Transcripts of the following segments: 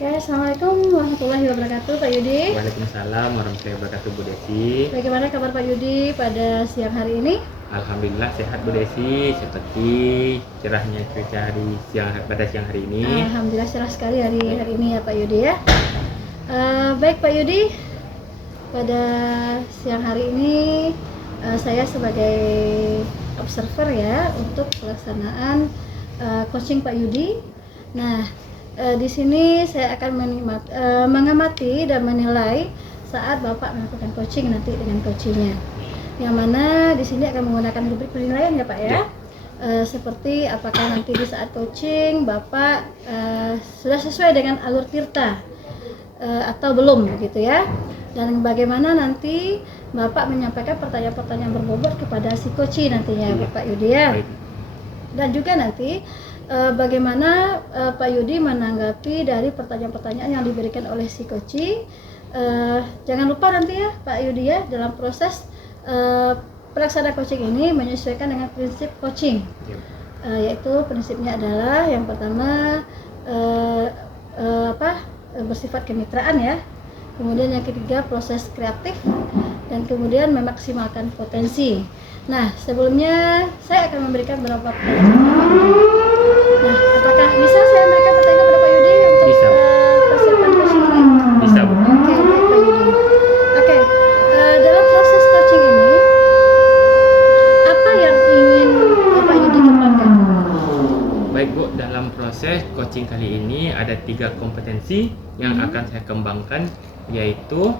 Oke, Assalamualaikum warahmatullahi wabarakatuh, Pak Yudi. Waalaikumsalam warahmatullahi wabarakatuh, Bu Desi. Bagaimana kabar Pak Yudi pada siang hari ini? Alhamdulillah sehat, Bu Desi. Seperti cerahnya cuaca pada siang hari ini. Alhamdulillah cerah sekali hari ini ya Pak Yudi ya. Baik Pak Yudi, pada siang hari ini saya sebagai observer ya untuk pelaksanaan coaching Pak Yudi. Nah, di sini saya akan mengamati dan menilai saat Bapak melakukan coaching nanti dengan coachingnya. Yang mana di sini akan menggunakan rubrik penilaian ya Pak ya. Seperti apakah nanti di saat coaching Bapak sudah sesuai dengan alur tirta atau belum begitu ya. Dan bagaimana nanti Bapak menyampaikan pertanyaan-pertanyaan berbobot kepada si coach nantinya Bapak Yudi ya. Dan juga nanti bagaimana Pak Yudi menanggapi dari pertanyaan-pertanyaan yang diberikan oleh si coach. Jangan lupa nanti ya Pak Yudi ya, dalam proses pelaksana coaching ini menyesuaikan dengan prinsip coaching, yaitu prinsipnya adalah yang pertama bersifat kemitraan ya, kemudian yang ketiga proses kreatif, dan kemudian memaksimalkan potensi. Nah, sebelumnya saya akan memberikan beberapa pertanyaan kepada Pak Yudi. Nah, apakah bisa saya memberikan pertanyaan kepada Pak Yudi untuk persiapan coaching ini? Bisa, Bu. Oke, baik Pak Yudi. Oke, dalam proses coaching ini, apa yang ingin Pak Yudi kembangkan? Baik, Bu. Dalam proses coaching kali ini ada 3 kompetensi yang akan saya kembangkan, yaitu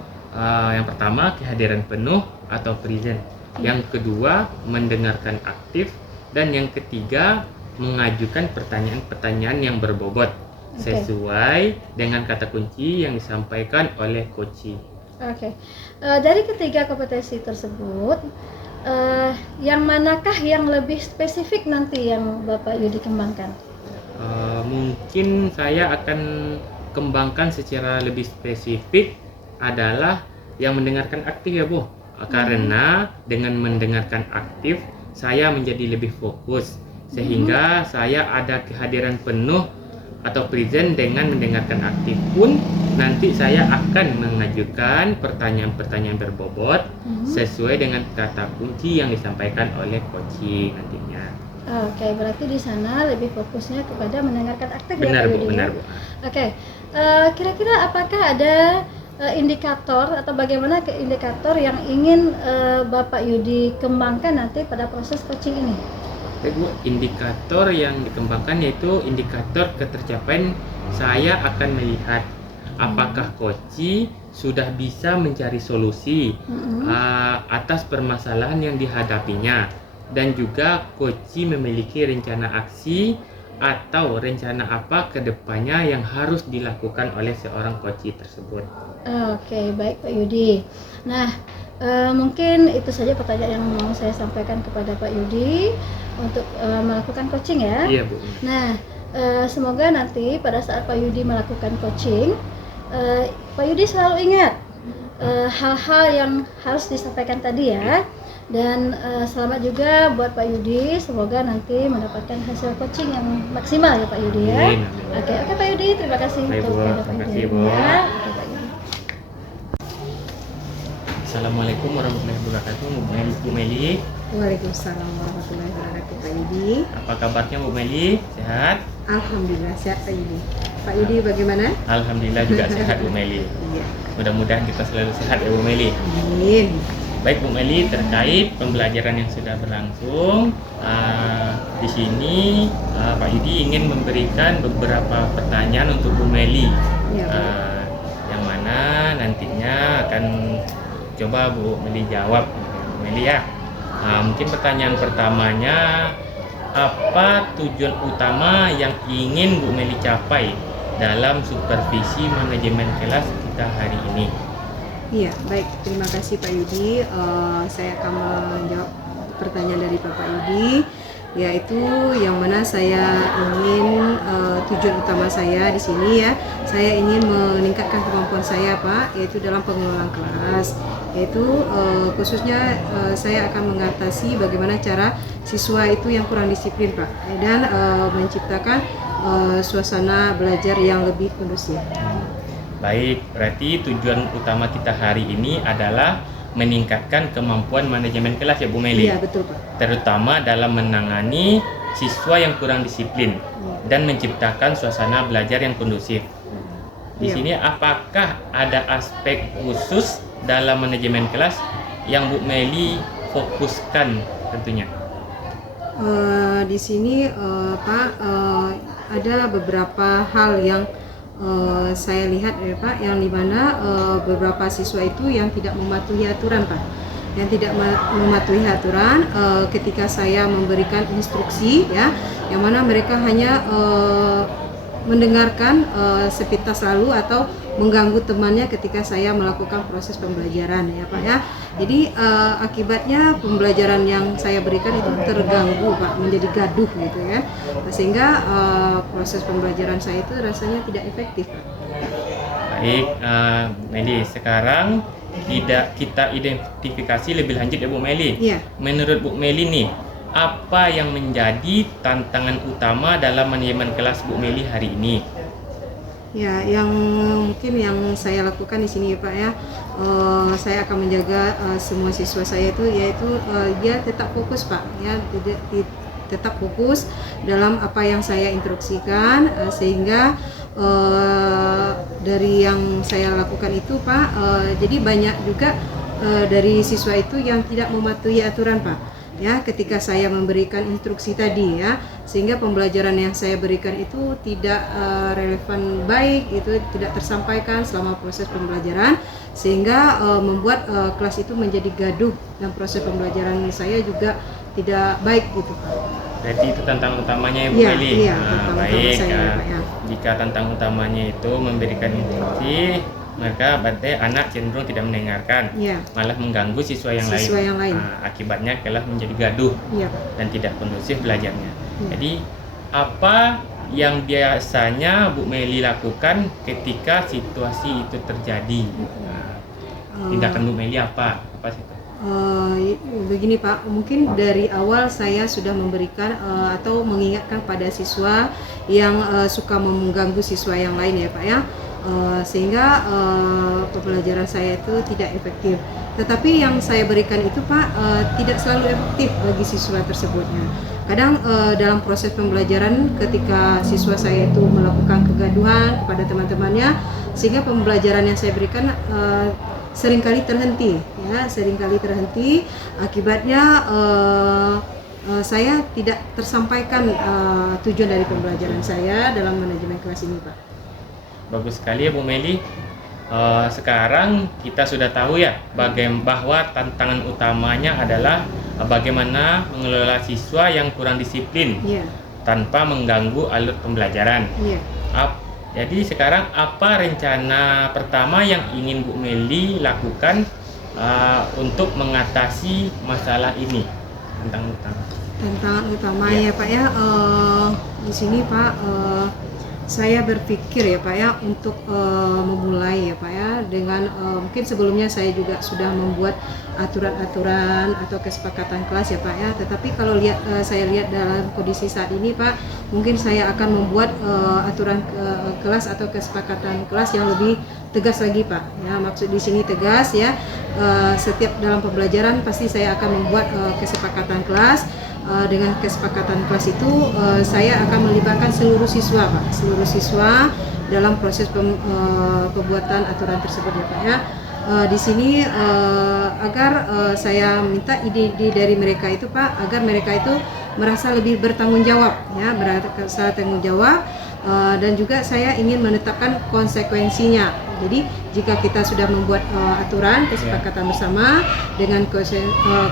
yang pertama kehadiran penuh atau present, yang kedua mendengarkan aktif, dan yang ketiga mengajukan pertanyaan-pertanyaan yang berbobot sesuai dengan kata kunci yang disampaikan oleh coach. Oke. Dari ketiga kompetensi tersebut, yang manakah yang lebih spesifik nanti yang Bapak Yudi kembangkan? Mungkin saya akan kembangkan secara lebih spesifik adalah yang mendengarkan aktif ya Bu, karena dengan mendengarkan aktif saya menjadi lebih fokus sehingga saya ada kehadiran penuh atau present. Dengan mendengarkan aktif pun nanti saya akan mengajukan pertanyaan-pertanyaan berbobot sesuai dengan kata kunci yang disampaikan oleh coach nantinya. Oke, berarti di sana lebih fokusnya kepada mendengarkan aktif benar, ya Pak Bu, Yudi. benar, Bu. Oke, kira-kira apakah ada indikator atau bagaimana ke indikator yang ingin Bapak Yudi kembangkan nanti pada proses coaching ini? Baik, Bu, indikator yang dikembangkan yaitu indikator ketercapaian. Saya akan melihat apakah coach sudah bisa mencari solusi atas permasalahan yang dihadapinya, dan juga coach memiliki rencana aksi atau rencana apa ke depannya yang harus dilakukan oleh seorang coach tersebut. Oke, baik Pak Yudi. Nah, mungkin itu saja pertanyaan yang mau saya sampaikan kepada Pak Yudi untuk melakukan coaching ya. Iya, Bu. Nah, semoga nanti pada saat Pak Yudi melakukan coaching, Pak Yudi selalu ingat hal-hal yang harus disampaikan tadi ya. Dan selamat juga buat Pak Yudi, semoga nanti mendapatkan hasil coaching yang maksimal ya Pak Yudi ya. Oke Pak Yudi, terima kasih. Baik, Bu. Terima kasih, Bu. Ya. Oke, Pak Yudi. Assalamualaikum warahmatullahi wabarakatuh, Bu Meli. Waalaikumsalam warahmatullahi wabarakatuh, Pak Yudi. Apa kabarnya Bu Meli? Sehat? Alhamdulillah sehat Pak Yudi. Pak Yudi bagaimana? Alhamdulillah juga sehat Bu Meli. Iya. Mudah-mudahan kita selalu sehat ya Bu Meli. Amin. Baik Bu Meli, terkait pembelajaran yang sudah berlangsung, di sini Pak Yudi ingin memberikan beberapa pertanyaan untuk Bu Meli, Ya, yang mana nantinya akan coba Bu Meli jawab, Bu Meli ya. Mungkin pertanyaan pertamanya, apa tujuan utama yang ingin Bu Meli capai dalam supervisi manajemen kelas kita hari ini? Iya, baik. Terima kasih Pak Yudi. Saya akan menjawab pertanyaan dari Bapak Yudi, yaitu yang mana saya ingin tujuan utama saya di sini ya, saya ingin meningkatkan kemampuan saya Pak, yaitu dalam pengelolaan kelas, yaitu khususnya saya akan mengatasi bagaimana cara siswa itu yang kurang disiplin Pak, dan menciptakan suasana belajar yang lebih kondusif. Baik, berarti tujuan utama kita hari ini adalah meningkatkan kemampuan manajemen kelas ya Bu Meli. Iya, betul Pak. Terutama dalam menangani siswa yang kurang disiplin dan menciptakan suasana belajar yang kondusif. Di Iya. sini apakah ada aspek khusus dalam manajemen kelas yang Bu Meli fokuskan tentunya? Di sini Pak, ada beberapa hal yang saya lihat ya Pak, yang dimana beberapa siswa itu yang tidak mematuhi aturan Pak, yang tidak mematuhi aturan ketika saya memberikan instruksi ya, yang mana mereka hanya mendengarkan sepintas lalu atau mengganggu temannya ketika saya melakukan proses pembelajaran ya Pak ya. Jadi akibatnya pembelajaran yang saya berikan itu terganggu Pak, menjadi gaduh gitu ya, sehingga proses pembelajaran saya itu rasanya tidak efektif Pak. Baik, Meli, sekarang kita identifikasi lebih lanjut ya Bu Meli. Iya. Menurut Bu Meli nih, apa yang menjadi tantangan utama dalam manajemen kelas Bu Meli hari ini? Ya, yang mungkin yang saya lakukan di sini Pak ya, saya akan menjaga semua siswa saya itu, yaitu dia tetap fokus Pak ya, tetap fokus dalam apa yang saya instruksikan, sehingga dari yang saya lakukan itu Pak, jadi banyak juga dari siswa itu yang tidak mematuhi aturan Pak ya, ketika saya memberikan instruksi tadi ya, sehingga pembelajaran yang saya berikan itu tidak relevan baik, itu tidak tersampaikan selama proses pembelajaran, sehingga membuat kelas itu menjadi gaduh dan proses pembelajaran saya juga tidak baik gitu Pak. Berarti itu tantangan utamanya ya Bu Iya, Meli. iya, tantangan Baik, utama saya, Pak, ya. jika tantangan utamanya itu memberikan instruksi, maka berarti anak cenderung tidak mendengarkan, Iya. malah mengganggu siswa yang Siswa lain. yang lain. Akibatnya kelas menjadi gaduh Iya. dan tidak kondusif belajarnya. Iya. Jadi apa yang biasanya Bu Meli lakukan ketika situasi itu terjadi? Tindakan Bu Meli apa? Apa sih itu? Begini Pak, mungkin dari awal saya sudah memberikan atau mengingatkan pada siswa yang suka mengganggu siswa yang lain ya Pak ya, sehingga pembelajaran saya itu tidak efektif. Tetapi yang saya berikan itu Pak tidak selalu efektif bagi siswa tersebutnya. Kadang dalam proses pembelajaran ketika siswa saya itu melakukan kegaduhan kepada teman-temannya, sehingga pembelajaran yang saya berikan seringkali terhenti ya, akibatnya saya tidak tersampaikan tujuan dari pembelajaran saya dalam manajemen kelas ini Pak. Bagus sekali ya Bu Meli. Sekarang kita sudah tahu ya bahwa tantangan utamanya adalah bagaimana mengelola siswa yang kurang disiplin tanpa mengganggu alur pembelajaran. Jadi sekarang apa rencana pertama yang ingin Bu Meli lakukan untuk mengatasi masalah ini? Tantangan utama ya Pak ya, di sini Pak, saya berpikir ya Pak ya untuk memulai ya Pak ya dengan mungkin sebelumnya saya juga sudah membuat aturan-aturan atau kesepakatan kelas ya Pak ya, tetapi kalau saya lihat dalam kondisi saat ini Pak, mungkin saya akan membuat aturan kelas atau kesepakatan kelas yang lebih tegas lagi Pak ya. Maksud di sini tegas ya, setiap dalam pembelajaran pasti saya akan membuat kesepakatan kelas. Dengan kesepakatan kelas itu saya akan melibatkan seluruh siswa Pak, seluruh siswa dalam proses pembuatan aturan tersebut ya Pak ya. Di sini agar saya minta ide-ide dari mereka itu Pak, agar mereka itu merasa lebih bertanggung jawab ya, merasa tanggung jawab, dan juga saya ingin menetapkan konsekuensinya. Jadi jika kita sudah membuat aturan kesepakatan bersama dengan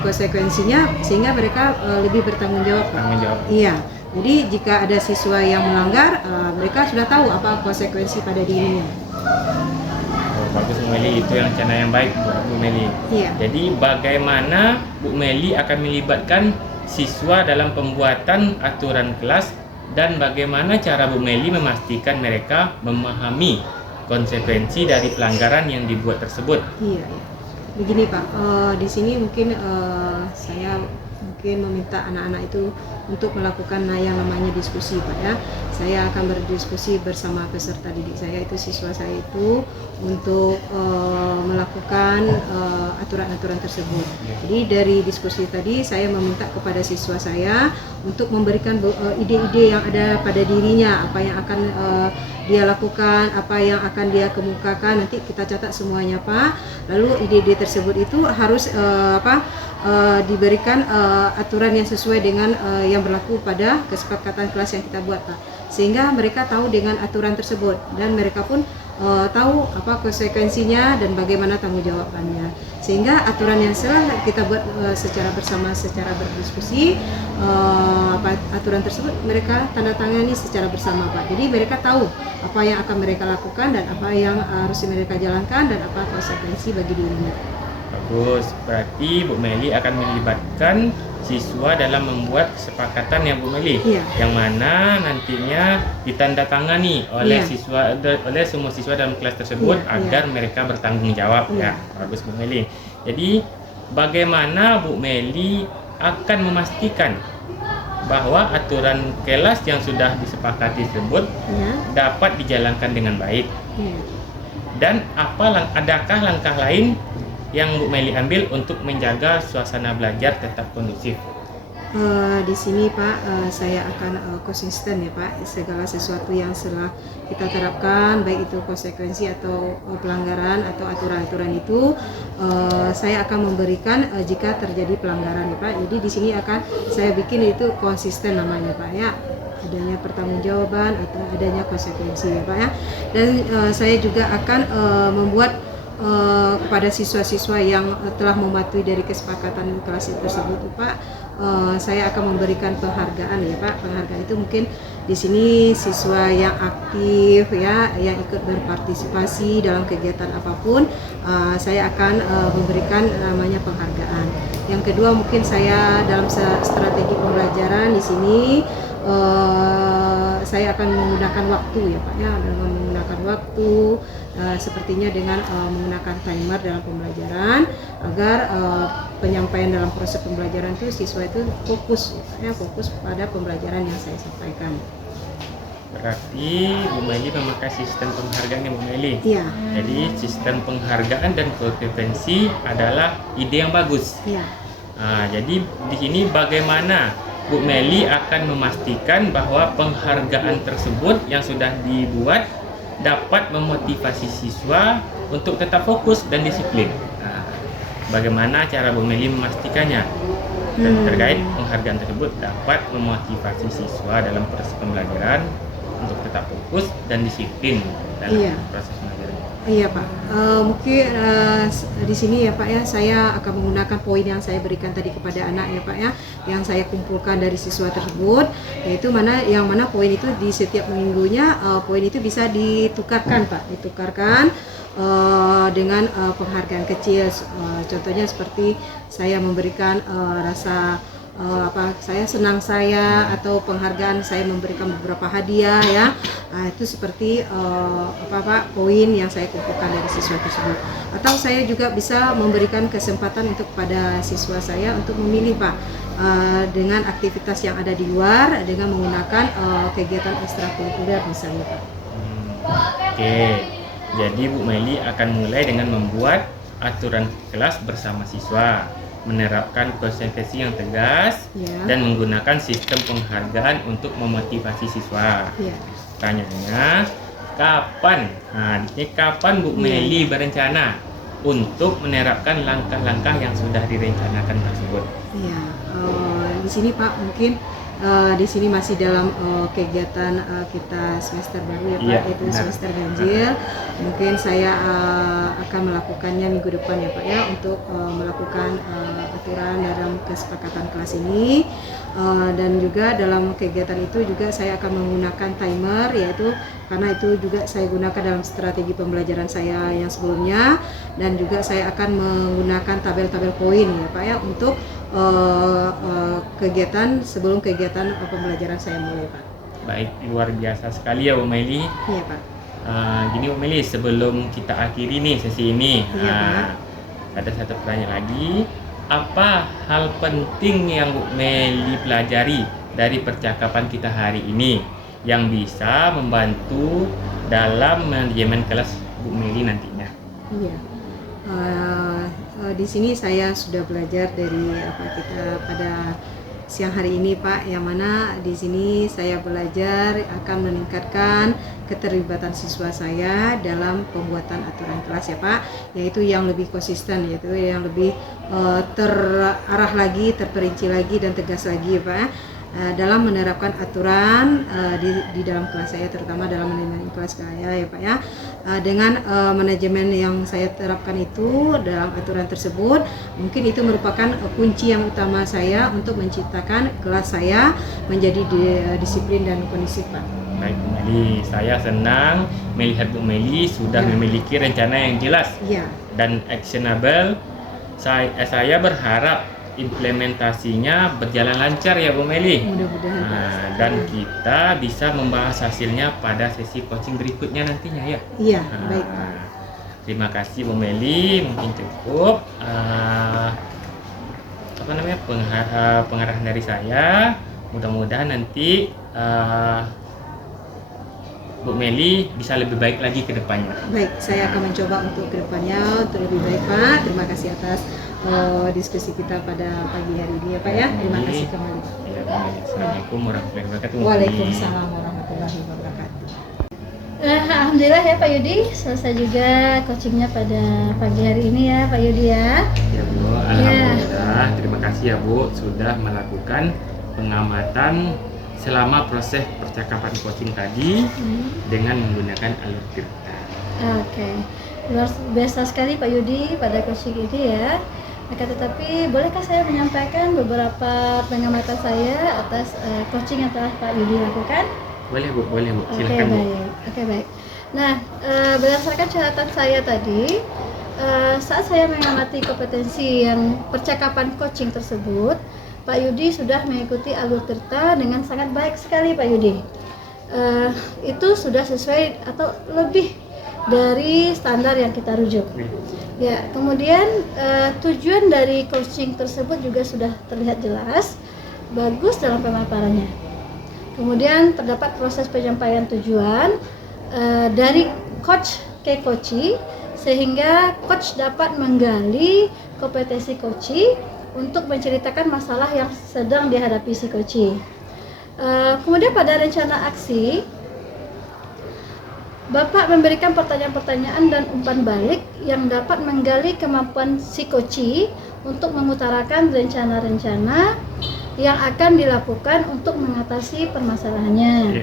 konsekuensinya, sehingga mereka lebih bertanggung jawab Pak. Iya. Jadi jika ada siswa yang melanggar, mereka sudah tahu apa konsekuensi pada dirinya. Bagus Bu Meli, itu yang rencana yang baik Bu Meli. Iya. Jadi bagaimana Bu Meli akan melibatkan siswa dalam pembuatan aturan kelas, dan bagaimana cara Bu Meli memastikan mereka memahami konsekuensi dari pelanggaran yang dibuat tersebut? Iya. Begini Pak, di sini mungkin saya mungkin meminta anak-anak itu untuk melakukan yang namanya diskusi Pak ya. Saya akan berdiskusi bersama peserta didik saya, itu siswa saya itu, untuk melakukan aturan-aturan tersebut. Jadi dari diskusi tadi saya meminta kepada siswa saya untuk memberikan ide-ide yang ada pada dirinya, apa yang akan dia lakukan, apa yang akan dia kemukakan, nanti kita catat semuanya Pak. Lalu ide-ide tersebut itu harus diberikan aturan yang sesuai dengan yang berlaku pada kesepakatan kelas yang kita buat Pak, sehingga mereka tahu dengan aturan tersebut dan mereka pun tahu apa konsekuensinya dan bagaimana tanggung jawabannya, sehingga aturan yang setelah kita buat secara bersama, secara berdiskusi, aturan tersebut mereka tanda tangani secara bersama Pak. Jadi mereka tahu apa yang akan mereka lakukan dan apa yang harus mereka jalankan dan apa konsekuensi bagi dirinya. Bagus, berarti Bu Meli akan melibatkan siswa dalam membuat kesepakatan ya Bu Meli, yang mana nantinya ditandatangani oleh oleh semua siswa dalam kelas tersebut agar mereka bertanggung jawab ya. Bagus Bu Meli. Jadi bagaimana Bu Meli akan memastikan bahwa aturan kelas yang sudah disepakati tersebut dapat dijalankan dengan baik? Dan adakah langkah lain yang Bu Meli ambil untuk menjaga suasana belajar tetap kondusif? Di sini Pak, saya akan konsisten ya Pak, segala sesuatu yang setelah kita terapkan, baik itu konsekuensi atau pelanggaran atau aturan-aturan itu, saya akan memberikan jika terjadi pelanggaran ya Pak. Jadi di sini akan saya bikin itu konsisten namanya Pak ya, adanya pertanggungjawaban atau adanya konsekuensi ya Pak ya. Dan saya juga akan membuat kepada siswa-siswa yang telah mematuhi dari kesepakatan kelas tersebut Pak, saya akan memberikan penghargaan ya Pak. Penghargaan itu mungkin di sini siswa yang aktif ya, yang ikut berpartisipasi dalam kegiatan apapun, saya akan memberikan namanya penghargaan. Yang kedua mungkin saya dalam strategi pembelajaran di sini saya akan menggunakan waktu ya Pak ya, dengan menggunakan waktu sepertinya dengan menggunakan timer dalam pembelajaran agar penyampaian dalam proses pembelajaran itu siswa itu fokus ya, fokus pada pembelajaran yang saya sampaikan. Berarti Bu Meli memakai sistem penghargaan ya Bu Meli? Iya. Jadi sistem penghargaan dan kompetensi adalah ide yang bagus. Iya. Jadi di sini bagaimana Bu Meli akan memastikan bahwa penghargaan tersebut yang sudah dibuat dapat memotivasi siswa untuk tetap fokus dan disiplin. Bagaimana cara Bu Meli memastikannya? Dan terkait penghargaan tersebut dapat memotivasi siswa dalam proses pembelajaran untuk tetap fokus dan disiplin dalam proses pembelajaran. Iya Pak, mungkin di sini ya Pak ya, saya akan menggunakan poin yang saya berikan tadi kepada anak ya Pak ya, yang saya kumpulkan dari siswa tersebut, yaitu yang mana poin itu di setiap minggunya poin itu bisa ditukarkan Pak, ditukarkan dengan penghargaan kecil, contohnya seperti saya memberikan rasa saya senang saya, atau penghargaan saya memberikan beberapa hadiah ya. Itu seperti Pak, poin yang saya kumpulkan dari siswa tersebut. Atau saya juga bisa memberikan kesempatan untuk pada siswa saya untuk memilih Pak, dengan aktivitas yang ada di luar dengan menggunakan kegiatan ekstrakurikuler misalnya Pak. Oke. Jadi Bu Meli akan mulai dengan membuat aturan kelas bersama siswa, menerapkan konsekuensi yang tegas, dan menggunakan sistem penghargaan untuk memotivasi siswa. Tanyanya, kapan? Kapan Bu Meli berencana untuk menerapkan langkah-langkah yang sudah direncanakan tersebut? Di sini Pak, mungkin di sini masih dalam kegiatan kita semester baru ya Pak, yaitu semester ganjil. Mungkin saya akan melakukannya minggu depan ya Pak ya, untuk melakukan aturan dalam kesepakatan kelas ini, dan juga dalam kegiatan itu juga saya akan menggunakan timer, yaitu karena itu juga saya gunakan dalam strategi pembelajaran saya yang sebelumnya, dan juga saya akan menggunakan tabel-tabel poin ya Pak ya, untuk kegiatan sebelum kegiatan pembelajaran saya mulai Pak. Baik, luar biasa sekali ya Bu Meli. Iya Pak. Gini Bu Meli, sebelum kita akhiri nih sesi ini, Pak. ada satu pertanyaan lagi. apa hal penting yang Bu Meli pelajari dari percakapan kita hari ini yang bisa membantu dalam manajemen kelas Bu Meli nantinya? Iya. Di sini saya sudah belajar dari apa kita pada siang hari ini, Pak, yang mana di sini saya belajar akan meningkatkan keterlibatan siswa saya dalam pembuatan aturan kelas, ya Pak, yaitu yang lebih konsisten, yaitu yang lebih terarah lagi, terperinci lagi dan tegas lagi, ya Pak, dalam menerapkan aturan di dalam kelas saya, terutama dalam manajemen kelas saya, ya Pak, ya. Dengan manajemen yang saya terapkan itu dalam aturan tersebut, mungkin itu merupakan kunci yang utama saya untuk menciptakan kelas saya menjadi disiplin dan kondusif, Pak. Baik Bu Meli, saya senang melihat Bu Meli sudah memiliki rencana yang jelas dan actionable. Saya berharap implementasinya berjalan lancar ya Bu Meli. Mudah-mudahan. Dan kita bisa membahas hasilnya pada sesi coaching berikutnya nantinya ya. Iya, baik. Terima kasih Bu Meli, mungkin cukup pengarahan dari saya. Mudah-mudahan nanti Bu Meli bisa lebih baik lagi ke depannya. Baik, saya akan mencoba untuk ke depannya untuk lebih baik, Pak. Terima kasih atas diskusi kita pada pagi hari ini, ya Pak, ya. Terima kasih kembali. Ya, Assalamualaikum warahmatullahi wabarakatuh. Waalaikumsalam warahmatullahi wabarakatuh. Alhamdulillah ya Pak Yudi, selesai juga coachingnya pada pagi hari ini ya Pak Yudi ya. Ya Bu, alhamdulillah. Terima kasih ya Bu sudah melakukan pengamatan selama proses percakapan coaching tadi dengan menggunakan alur Tirta. Oke, luar biasa sekali Pak Yudi pada coaching ini ya. Maka tetapi bolehkah saya menyampaikan beberapa pengamatan saya atas coaching yang telah Pak Yudi lakukan? Boleh Bu, Oke, silakan Bu. baik. Oke, baik. Nah, berdasarkan catatan saya tadi, saat saya mengamati kompetensi yang percakapan coaching tersebut, Pak Yudi sudah mengikuti alur Tirta dengan sangat baik sekali Pak Yudi. Itu sudah sesuai atau lebih dari standar yang kita rujuk. Ya, kemudian tujuan dari coaching tersebut juga sudah terlihat jelas, bagus dalam pemaparannya. Kemudian terdapat proses penyampaian tujuan dari coach ke coachee, sehingga coach dapat menggali kompetensi coachee untuk menceritakan masalah yang sedang dihadapi si coachee. Kemudian pada rencana aksi, Bapak memberikan pertanyaan-pertanyaan dan umpan balik yang dapat menggali kemampuan si coachee untuk mengutarakan rencana-rencana yang akan dilakukan untuk mengatasi permasalahannya.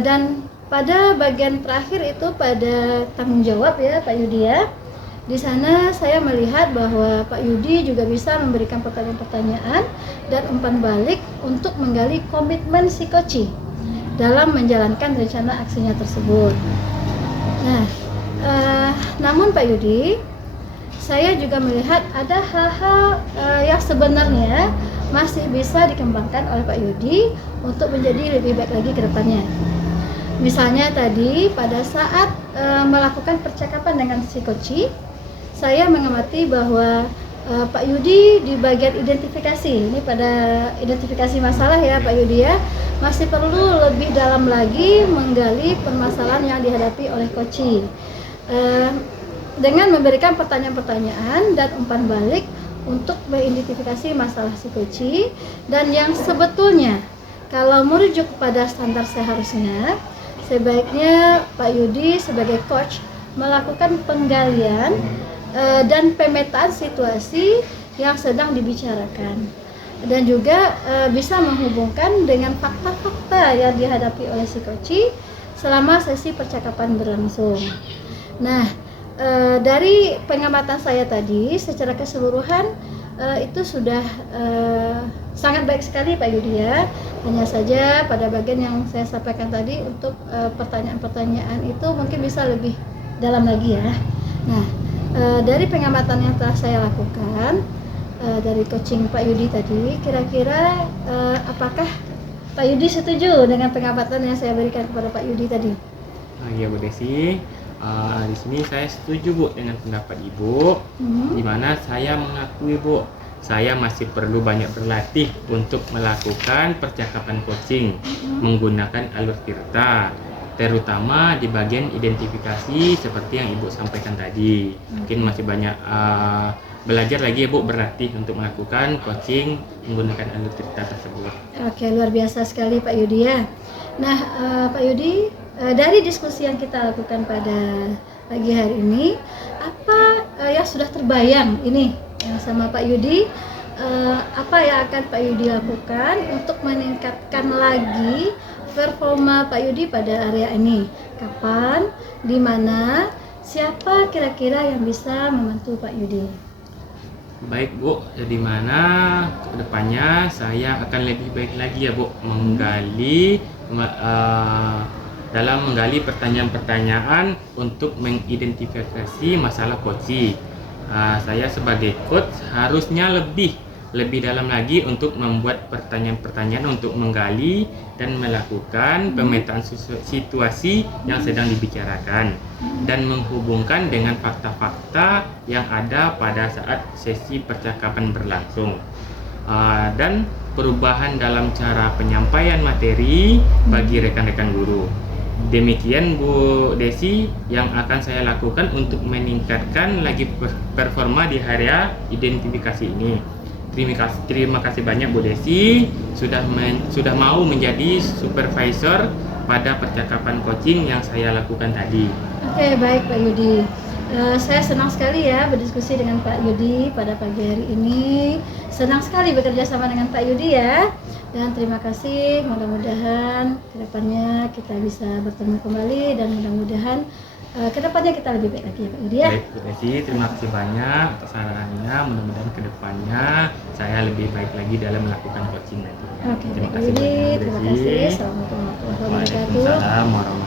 Dan pada bagian terakhir itu pada tanggung jawab ya Pak Yudi ya. Di sana saya melihat bahwa Pak Yudi juga bisa memberikan pertanyaan-pertanyaan dan umpan balik untuk menggali komitmen si coachee dalam menjalankan rencana aksinya tersebut. Nah, namun Pak Yudi, saya juga melihat ada hal-hal yang sebenarnya masih bisa dikembangkan oleh Pak Yudi untuk menjadi lebih baik lagi ke depannya. Misalnya tadi pada saat melakukan percakapan dengan si coachee, saya mengamati bahwa Pak Yudi di bagian identifikasi, ini pada identifikasi masalah ya Pak Yudi ya, masih perlu lebih dalam lagi menggali permasalahan yang dihadapi oleh coachee dengan memberikan pertanyaan-pertanyaan dan umpan balik untuk mengidentifikasi masalah si coachee, dan yang sebetulnya kalau merujuk kepada standar seharusnya sebaiknya Pak Yudi sebagai coach melakukan penggalian dan pemetaan situasi yang sedang dibicarakan, dan juga bisa menghubungkan dengan fakta-fakta yang dihadapi oleh si coachee selama sesi percakapan berlangsung. Nah, dari pengamatan saya tadi secara keseluruhan itu sudah sangat baik sekali Pak Yudi ya. Hanya saja pada bagian yang saya sampaikan tadi untuk pertanyaan-pertanyaan itu mungkin bisa lebih dalam lagi ya. Nah, dari pengamatan yang telah saya lakukan dari coaching Pak Yudi tadi, kira-kira apakah Pak Yudi setuju dengan pengamatan yang saya berikan kepada Pak Yudi tadi? Iya Bu Desi, Di sini saya setuju Bu dengan pendapat Ibu, di mana saya mengakui Bu, saya masih perlu banyak berlatih untuk melakukan percakapan coaching menggunakan alur Tirta, terutama di bagian identifikasi seperti yang Ibu sampaikan tadi. Mungkin masih banyak belajar lagi ya Bu, berlatih untuk melakukan coaching menggunakan alur Tirta tersebut. Oke, luar biasa sekali Pak Yudi ya. Nah, Pak Yudi, dari diskusi yang kita lakukan pada pagi hari ini, apa yang sudah terbayang ini sama Pak Yudi, apa yang akan Pak Yudi lakukan untuk meningkatkan lagi performa Pak Yudi pada area ini? Kapan, di mana, siapa kira-kira yang bisa membantu Pak Yudi? Baik Bu, di mana kedepannya saya akan lebih baik lagi ya Bu, dalam menggali pertanyaan-pertanyaan untuk mengidentifikasi masalah coaching. Saya sebagai coach harusnya lebih dalam lagi untuk membuat pertanyaan-pertanyaan untuk menggali dan melakukan pemetaan situasi yang sedang dibicarakan dan menghubungkan dengan fakta-fakta yang ada pada saat sesi percakapan berlangsung, dan perubahan dalam cara penyampaian materi bagi rekan-rekan guru. Demikian Bu Desi yang akan saya lakukan untuk meningkatkan lagi performa di area identifikasi ini. Terima kasih banyak Bu Desi sudah mau menjadi supervisor pada percakapan coaching yang saya lakukan tadi. Oke, baik Pak Yudi. Saya senang sekali ya berdiskusi dengan Pak Yudi pada pagi hari ini. Senang sekali bekerja sama dengan Pak Yudi ya. Dan terima kasih, mudah-mudahan kedepannya kita bisa bertemu kembali dan mudah-mudahan kedepannya kita lebih baik lagi ya Pak Yudi ya. Baik Bu Desi, terima kasih banyak atas sarannya. Mudah-mudahan kedepannya saya lebih baik lagi dalam melakukan coaching nanti. Oke, Terima Pak kasih Yudi, banyak Bu terima Desi. kasih. Assalamualaikum warahmatullahi wabarakatuh. Waalaikumsalam warahmatullahi wabarakatuh.